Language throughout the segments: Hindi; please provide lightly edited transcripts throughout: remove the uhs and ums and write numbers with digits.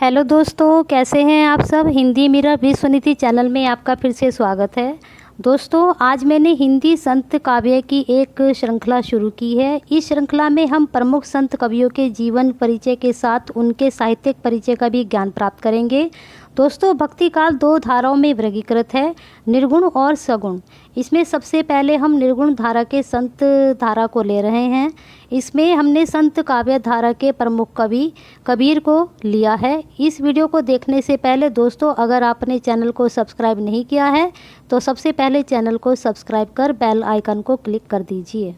हेलो दोस्तों, कैसे हैं आप सब। हिंदी मिरर विश्वनीति चैनल में आपका फिर से स्वागत है। दोस्तों, आज मैंने हिंदी संत काव्य की एक श्रृंखला शुरू की है। इस श्रृंखला में हम प्रमुख संत कवियों के जीवन परिचय के साथ उनके साहित्यिक परिचय का भी ज्ञान प्राप्त करेंगे। दोस्तों, भक्ति काल दो धाराओं में वर्गीकृत है, निर्गुण और सगुण। इसमें सबसे पहले हम निर्गुण धारा के संत धारा को ले रहे हैं। इसमें हमने संत काव्य धारा के प्रमुख कवि कबीर को लिया है। इस वीडियो को देखने से पहले दोस्तों, अगर आपने चैनल को सब्सक्राइब नहीं किया है तो सबसे पहले चैनल को सब्सक्राइब कर बेल आइकन को क्लिक कर दीजिए।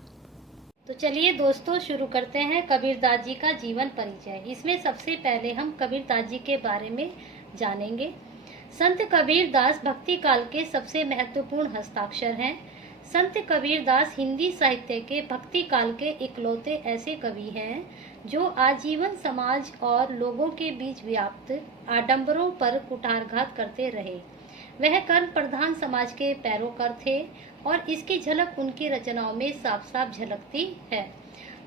तो चलिए दोस्तों, शुरू करते हैं कबीरदास जी का जीवन परिचय। इसमें सबसे पहले हम कबीरदास जी के बारे में जानेंगे। संत कबीरदास भक्ति काल के सबसे महत्वपूर्ण हस्ताक्षर हैं। संत कबीरदास हिंदी साहित्य के भक्ति काल के इकलौते ऐसे कवि हैं जो आजीवन समाज और लोगों के बीच व्याप्त आडंबरों पर कुठारघात करते रहे। वह कर्म प्रधान समाज के पैरोकार थे और इसकी झलक उनकी रचनाओं में साफ साफ झलकती है।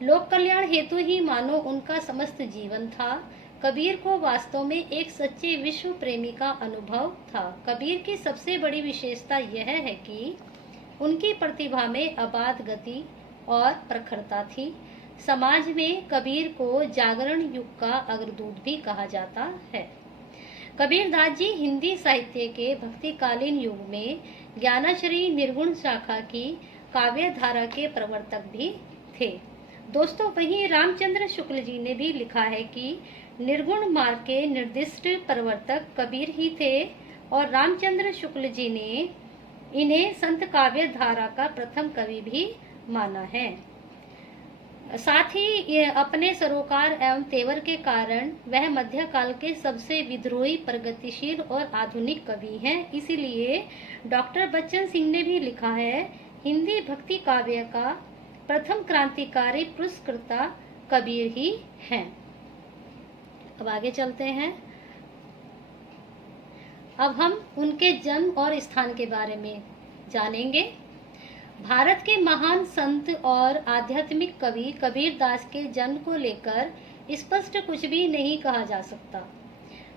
लोक कल्याण हेतु ही मानो उनका समस्त जीवन था। कबीर को वास्तव में एक सच्चे विश्व प्रेमी का अनुभव था। कबीर की सबसे बड़ी विशेषता यह है कि उनकी प्रतिभा में अबाध गति और प्रखरता थी। समाज में कबीर को जागरण युग का अग्रदूत भी कहा जाता है। कबीरदास जी हिंदी साहित्य के भक्तिकालीन युग में ज्ञानाश्रयी निर्गुण शाखा की काव्य धारा के प्रवर्तक भी थे। दोस्तों, वहीं रामचंद्र शुक्ल जी ने भी लिखा है कि निर्गुण मार्ग के निर्दिष्ट प्रवर्तक कबीर ही थे और रामचंद्र शुक्ल जी ने इन्हें संत काव्य धारा का प्रथम कवि भी माना है। साथ ही ये अपने सरोकार एवं तेवर के कारण वह मध्यकाल के सबसे विद्रोही, प्रगतिशील और आधुनिक कवि हैं। इसीलिए डॉक्टर बच्चन सिंह ने भी लिखा है, हिंदी भक्ति काव्य का प्रथम क्रांतिकारी पुरस्कृता कबीर ही हैं। अब आगे चलते हैं। अब हम उनके जन्म और स्थान के बारे में जानेंगे। भारत के महान संत और आध्यात्मिक कवि कबीरदास के जन्म को लेकर स्पष्ट कुछ भी नहीं कहा जा सकता।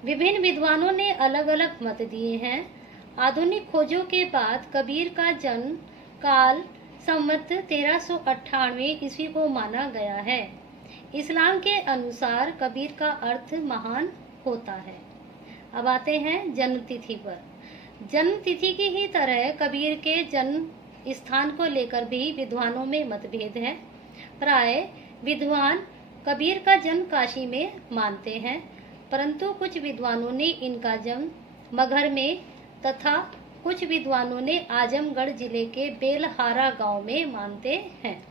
विभिन्न विद्वानों ने अलग अलग मत दिए हैं। आधुनिक खोजों के बाद कबीर का जन्म काल संवत 1398 ईस्वी को माना गया है। इस्लाम के अनुसार कबीर का अर्थ महान होता है। अब आते हैं जन्म तिथि पर। जन्म तिथि की ही तरह कबीर के जन्म स्थान को लेकर भी विद्वानों में मतभेद है। प्राय विद्वान कबीर का जन्म काशी में मानते हैं, परंतु कुछ विद्वानों ने इनका जन्म मगहर में तथा कुछ विद्वानों ने आजमगढ़ जिले के बेलहारा गांव में मानते हैं।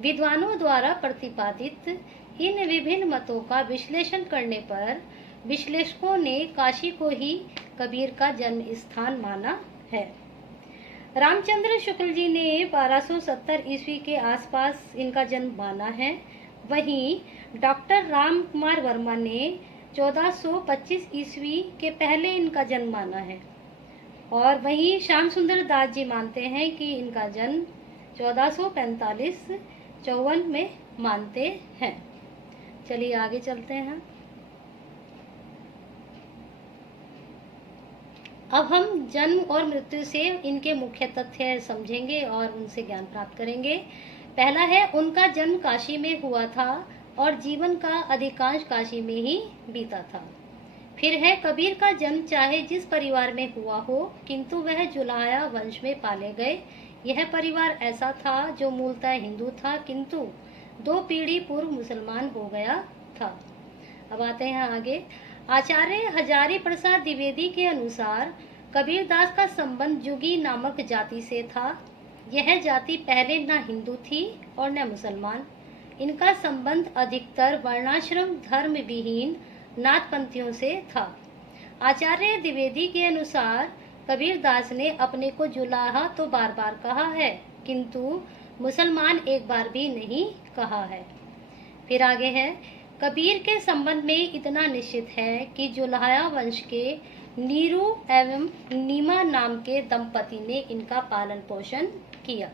विद्वानों द्वारा प्रतिपादित इन विभिन्न मतों का विश्लेषण करने पर विश्लेषकों ने काशी को ही कबीर का जन्म स्थान माना है। रामचंद्र शुक्ल जी ने 1270 ईस्वी के आसपास इनका जन्म माना है। वहीं डॉक्टर राम कुमार वर्मा ने 1425 ईस्वी के पहले इनका जन्म माना है और वहीं श्याम सुंदर दास जी मानते हैं कि इनका जन्म 1445-54 में मानते हैं। चलिए आगे चलते हैं। अब हम जन्म और मृत्यु से इनके मुख्य तथ्य समझेंगे और उनसे ज्ञान प्राप्त करेंगे। पहला है, उनका जन्म काशी में हुआ था और जीवन का अधिकांश काशी में ही बीता था। फिर है, कबीर का जन्म चाहे जिस परिवार में हुआ हो, किंतु वह जुलाहा वंश में पाले गए। यह परिवार ऐसा था जो मूलतः हिंदू था, किंतु 2 पीढ़ी पूर्व मुसलमान हो गया था। अब आते हैं आगे। आचार्य हजारी प्रसाद द्विवेदी के अनुसार कबीरदास का संबंध जुगी नामक जाति से था। यह जाति पहले न हिंदू थी और न मुसलमान। इनका संबंध अधिकतर वर्णाश्रम धर्म विहीन नाथपंथियों से था। आचार्य द्विवेदी के अनुसार कबीरदास ने अपने को जुलाहा तो बार बार कहा है, किंतु मुसलमान एक बार भी नहीं कहा है। फिर आगे है, कबीर के संबंध में इतना निश्चित है कि जुलाहा वंश के नीरू एवं नीमा नाम के दंपति ने इनका पालन पोषण किया।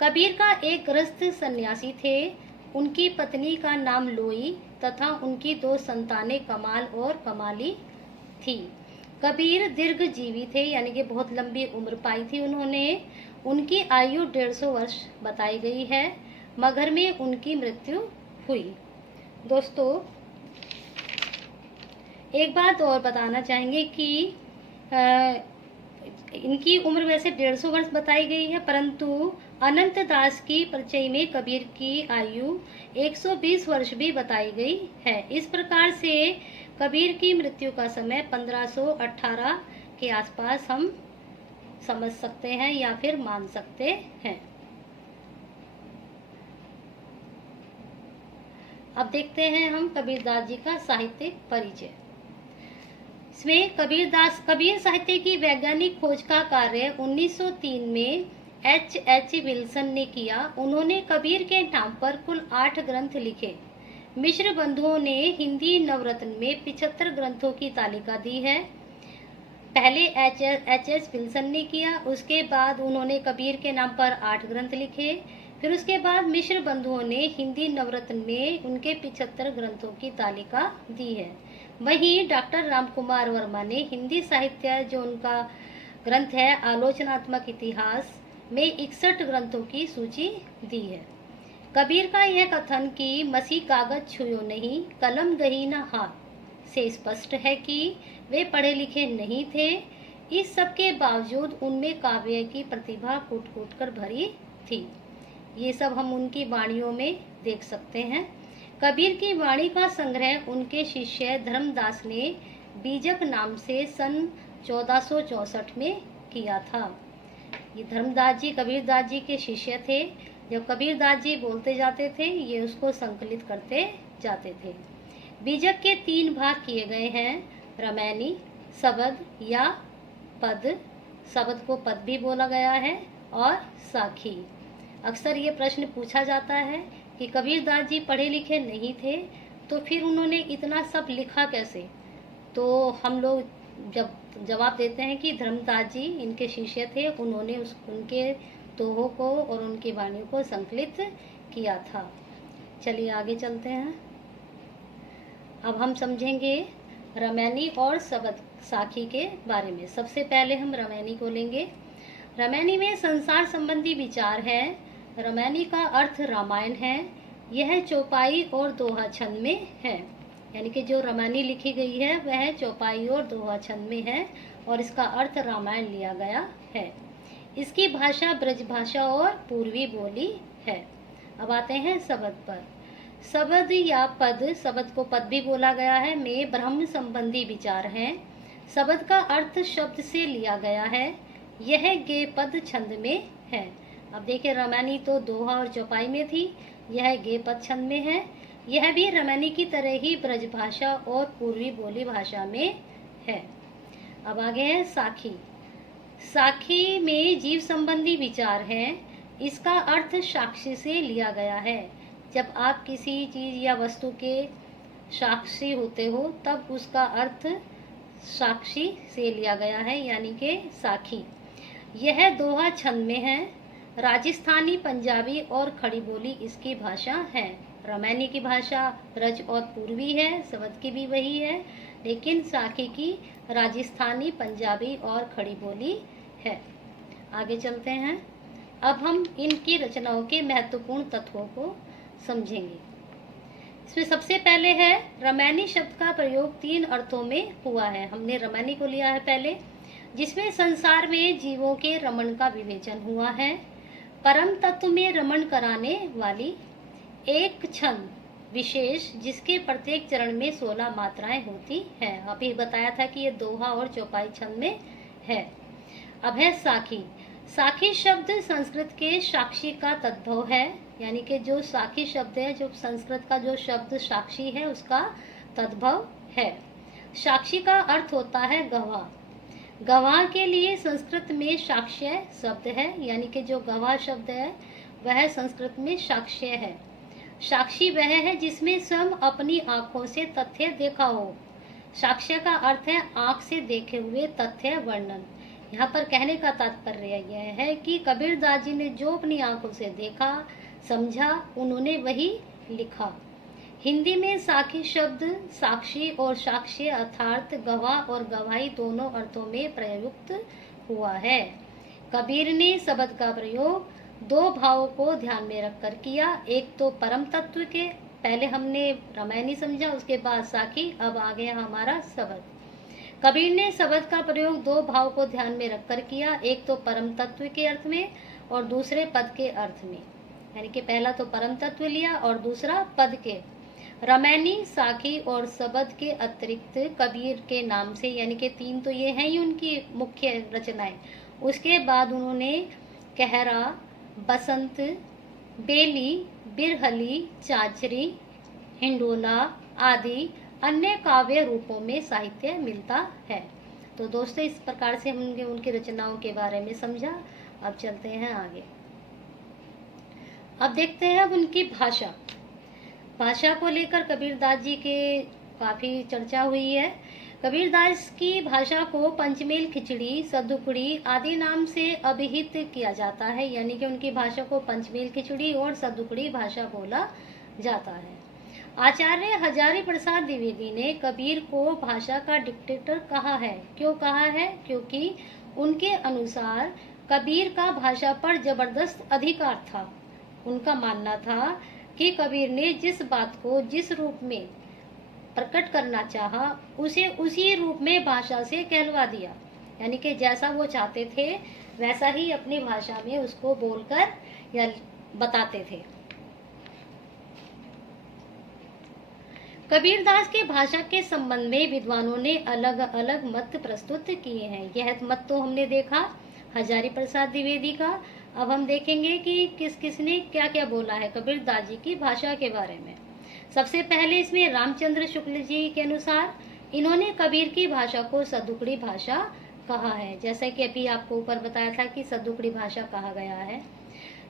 कबीर का एक गृहस्थ सन्यासी थे। उनकी पत्नी का नाम लोई तथा उनकी 2 संतानें कमाल और कमाली थी। कबीर दीर्घजीवी थे, यानी कि बहुत लंबी उम्र पाई थी उन्होंने। उनकी आयु 150 वर्ष बताई गई है, मगर में उनकी मृत्यु हुई। दोस्तों, एक बात और बताना चाहेंगे कि इनकी उम्र वैसे 150 वर्ष बताई गई है, परंतु अनंत दास की परिचय में कबीर की आयु 120 वर्ष भी बताई गई है। इस प्रकार से कबीर की मृत्यु का समय 1518 के आसपास हम समझ सकते हैं या फिर मान सकते हैं। अब देखते हैं हम कबीरदास जी का साहित्यिक परिचय। इसमें कबीर साहित्य की वैज्ञानिक खोज का कार्य 1903 में H. विल्सन ने किया। उन्होंने कबीर के नाम पर कुल 8 ग्रंथ लिखे। मिश्र बंधुओं ने हिंदी नवरत्न में 75 ग्रंथों की तालिका दी है। पहले H. विल्सन ने किया, उसके बाद उन्होंने कबीर के नाम पर 8 ग्रंथ लिखे। फिर उसके बाद मिश्र बंधुओं ने हिंदी नवरत्न में उनके 75 ग्रंथों की तालिका दी है। वहीं डॉक्टर रामकुमार वर्मा ने हिंदी साहित्य जो उनका ग्रंथ है आलोचनात्मक इतिहास में 61 ग्रंथों की सूची दी है। कबीर का यह कथन कि मसी कागज छुयो नहीं, कलम गही न हाथ से स्पष्ट है कि वे पढ़े लिखे नहीं थे। इस सब के बावजूद उनमें काव्य की प्रतिभा कूट कूट कर भरी थी। ये सब हम उनकी वाणियों में देख सकते हैं। कबीर की वाणी का संग्रह उनके शिष्य धर्मदास ने बीजक नाम से सन 1464 में किया था। ये धर्मदास जी कबीरदास जी के शिष्य थे। जब कबीरदास जी बोलते जाते थे, ये उसको संकलित करते जाते थे। बीजक के 3 भाग किए गए हैं, रामायणी, शबद या पद, शबद को पद भी बोला गया है, और साखी। अक्सर ये प्रश्न पूछा जाता है कि कबीरदास जी पढ़े लिखे नहीं थे, तो फिर उन्होंने इतना सब लिखा कैसे? तो हम लोग जब जवाब देते हैं कि धर्मदास जी इनके शिष्य थे, उन्होंने उनके दोहों को और उनकी वाणियों को संकलित किया था। चलिए आगे चलते हैं। अब हम समझेंगे रामायणी और शबद साखी के बारे में। सबसे पहले हम रामायणी को लेंगे। रामायणी में संसार संबंधी विचार है। रामायणी का अर्थ रामायण है। यह चौपाई और दोहा छंद में है, यानी कि जो रामायणी लिखी गई है वह चौपाई और दोहा छंद में है और इसका अर्थ रामायण लिया गया है। इसकी भाषा ब्रज भाषा और पूर्वी बोली है। अब आते हैं शबद पर। शबद या पद, शबद को पद भी बोला गया है, में ब्रह्म संबंधी विचार हैं। शबद का अर्थ शब्द से लिया गया है। यह गे पद छंद में है। अब देखिए, रामायणी तो दोहा और चौपाई में थी, यह गे पद छंद में है। यह भी रामायणी की तरह ही ब्रज भाषा और पूर्वी बोली भाषा में है। अब आगे है साखी। साखी में जीव संबंधी विचार हैं। इसका अर्थ साक्षी से लिया गया है। जब आप किसी चीज या वस्तु के साक्षी होते हो तब उसका अर्थ साक्षी से लिया गया है, यानी कि साखी। यह दोहा छंद में है। राजस्थानी, पंजाबी और खड़ी बोली इसकी भाषा है। रामायणी की भाषा ब्रज और पूर्वी है, शबद की भी वही है, लेकिन साखी की राजस्थानी, पंजाबी और खड़ी बोली है। आगे चलते हैं। अब हम इनकी रचनाओं के महत्वपूर्ण तत्वों को समझेंगे। इसमें सबसे पहले है रामायणी शब्द का प्रयोग 3 अर्थों में हुआ है। हमने रामायणी को लिया है पहले, जिसमें संसार में जीवों के रमण का विवेचन हुआ है। परम तत्व में रमण कराने वाली एक छंद विशेष, जिसके प्रत्येक चरण में 16 मात्राएं होती हैं। अभी बताया था कि ये दोहा और चौपाई छंद में है। अब है साखी। साखी शब्द संस्कृत के साक्षी का तद्भव है, यानी कि जो साखी शब्द है, जो संस्कृत का जो शब्द साक्षी है उसका तद्भव है। साक्षी का अर्थ होता है गवाह। गवाह के लिए संस्कृत में साक्ष्य शब्द है, यानी कि जो गवाह शब्द है वह संस्कृत में साक्ष्य है। साक्षी वह है जिसमें स्वयं अपनी आंखों से तथ्य देखा हो। साक्ष्य का अर्थ है आंख से देखे हुए तथ्य वर्णन। यहाँ पर कहने का तात्पर्य यह है कि कबीरदास जी ने जो अपनी आंखों से देखा, समझा, उन्होंने वही लिखा। हिंदी में साखी शब्द साक्षी और साक्ष्य अर्थात गवाह और गवाही दोनों अर्थों में प्रयुक्त हुआ है। कबीर ने शब्द का प्रयोग दो भावों को ध्यान में रखकर किया। एक तो परम तत्व के, पहले हमने रामायणी समझा, उसके बाद साखी, अब आ गया हमारा शब्द। कबीर ने शब्द का प्रयोग दो भाव को ध्यान में रखकर किया, एक तो परम तत्व के अर्थ में और दूसरे पद के अर्थ में, यानी कि पहला तो परम तत्व लिया और दूसरा पद के। रामायणी, साखी और शब्द के अतिरिक्त कबीर के नाम से, यानी कि तीन तो ये हैं ही उनकी मुख्य रचनाएं। उसके बाद उन्होंने कहरा, बसंत, बेली, बिरहली, चाचरी, हिंडोला आदि अन्य काव्य रूपों में साहित्य मिलता है। तो दोस्तों, इस प्रकार से हमने उनकी रचनाओं के बारे में समझा। अब चलते हैं आगे। अब देखते हैं अब उनकी भाषा। भाषा को लेकर कबीरदास जी के काफी चर्चा हुई है। कबीरदास की भाषा को पंचमेल खिचड़ी, सदुकड़ी आदि नाम से अभिहित किया जाता है, यानी कि उनकी भाषा को पंचमेल खिचड़ी और सदुकड़ी भाषा बोला जाता है। आचार्य हजारी प्रसाद द्विवेदी ने कबीर को भाषा का डिक्टेटर कहा है। क्यों कहा है? क्योंकि उनके अनुसार कबीर का भाषा पर जबरदस्त अधिकार था। उनका मानना था कि कबीर ने जिस बात को जिस रूप में प्रकट करना चाहा, उसे उसी रूप में भाषा से कहलवा दिया, यानी कि जैसा वो चाहते थे वैसा ही अपनी भाषा में उसको बोलकर या बताते थे। कबीरदास के भाषा के संबंध में विद्वानों ने अलग अलग मत प्रस्तुत किए हैं। यह मत तो हमने देखा हजारी प्रसाद द्विवेदी का। अब हम देखेंगे कि किस किस ने क्या क्या बोला है कबीरदास जी की भाषा के बारे में। सबसे पहले इसमें रामचंद्र शुक्ल जी के अनुसार इन्होंने कबीर की भाषा को सदुकड़ी भाषा कहा है, जैसा कि अभी आपको ऊपर बताया था कि सदुकड़ी भाषा कहा गया है।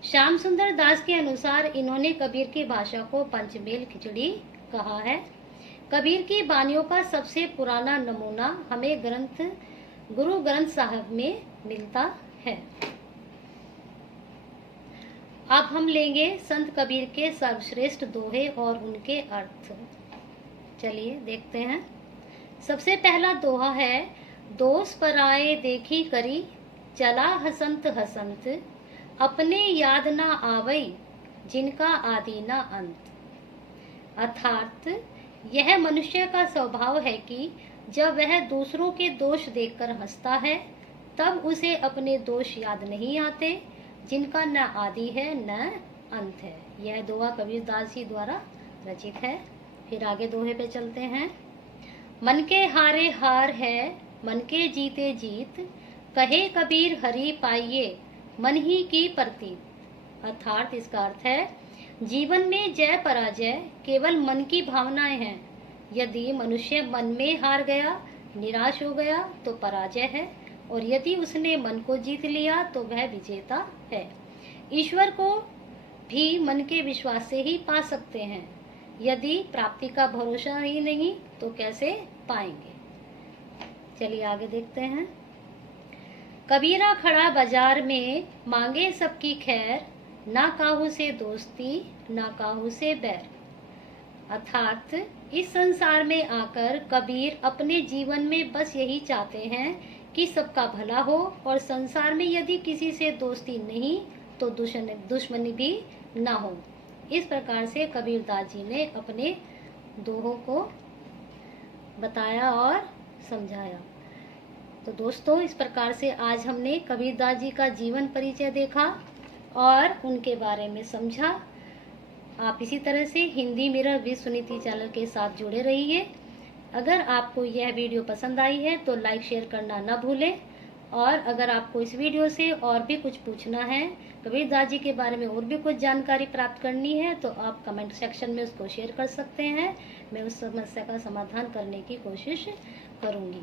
श्याम सुंदर दास के अनुसार इन्होंने कबीर की भाषा को पंचमेल खिचड़ी कहा है। कबीर की बानियों का सबसे पुराना नमूना हमें गुरु ग्रंथ साहब में मिलता है। अब हम लेंगे संत कबीर के सर्वश्रेष्ठ दोहे और उनके अर्थ। चलिए देखते हैं। सबसे पहला दोहा है, दोष पराए देखी करी, चला हसंत हसंत, अपने याद ना आवई, जिनका आदि ना अंत। अर्थात यह मनुष्य का स्वभाव है कि जब वह दूसरों के दोष देखकर हंसता है तब उसे अपने दोष याद नहीं आते, जिनका न आदि है न अंत है। यह दोहा कबीरदास जी द्वारा रचित है। फिर आगे दोहे पे चलते हैं। मन के हारे हार है, मन के जीते जीत, कहे कबीर हरि पाइये, मन ही की प्रतीत। अर्थात इसका अर्थ है, जीवन में जय पराजय केवल मन की भावनाएं हैं। यदि मनुष्य मन में हार गया, निराश हो गया तो पराजय है, और यदि उसने मन को जीत लिया तो वह विजेता है। ईश्वर को भी मन के विश्वास से ही पा सकते हैं। यदि प्राप्ति का भरोसा ही नहीं तो कैसे पाएंगे। चलिए आगे देखते हैं। कबीरा खड़ा बाजार में, मांगे सबकी खैर, ना काहू से दोस्ती ना काहू से बैर। अर्थात इस संसार में आकर कबीर अपने जीवन में बस यही चाहते हैं कि सबका भला हो, और संसार में यदि किसी से दोस्ती नहीं तो दुश्मनी भी ना हो। इस प्रकार से कबीरदास जी ने अपने दोहों को बताया और समझाया। तो दोस्तों, इस प्रकार से आज हमने कबीरदास जी का जीवन परिचय देखा और उनके बारे में समझा। आप इसी तरह से Hindi mirror with Suniti channel के साथ जुड़े रहिए। अगर आपको यह वीडियो पसंद आई है तो लाइक शेयर करना न भूलें, और अगर आपको इस वीडियो से और भी कुछ पूछना है, कबीरदास जी के बारे में और भी कुछ जानकारी प्राप्त करनी है, तो आप कमेंट सेक्शन में उसको शेयर कर सकते हैं। मैं उस समस्या का समाधान करने की कोशिश करूँगी।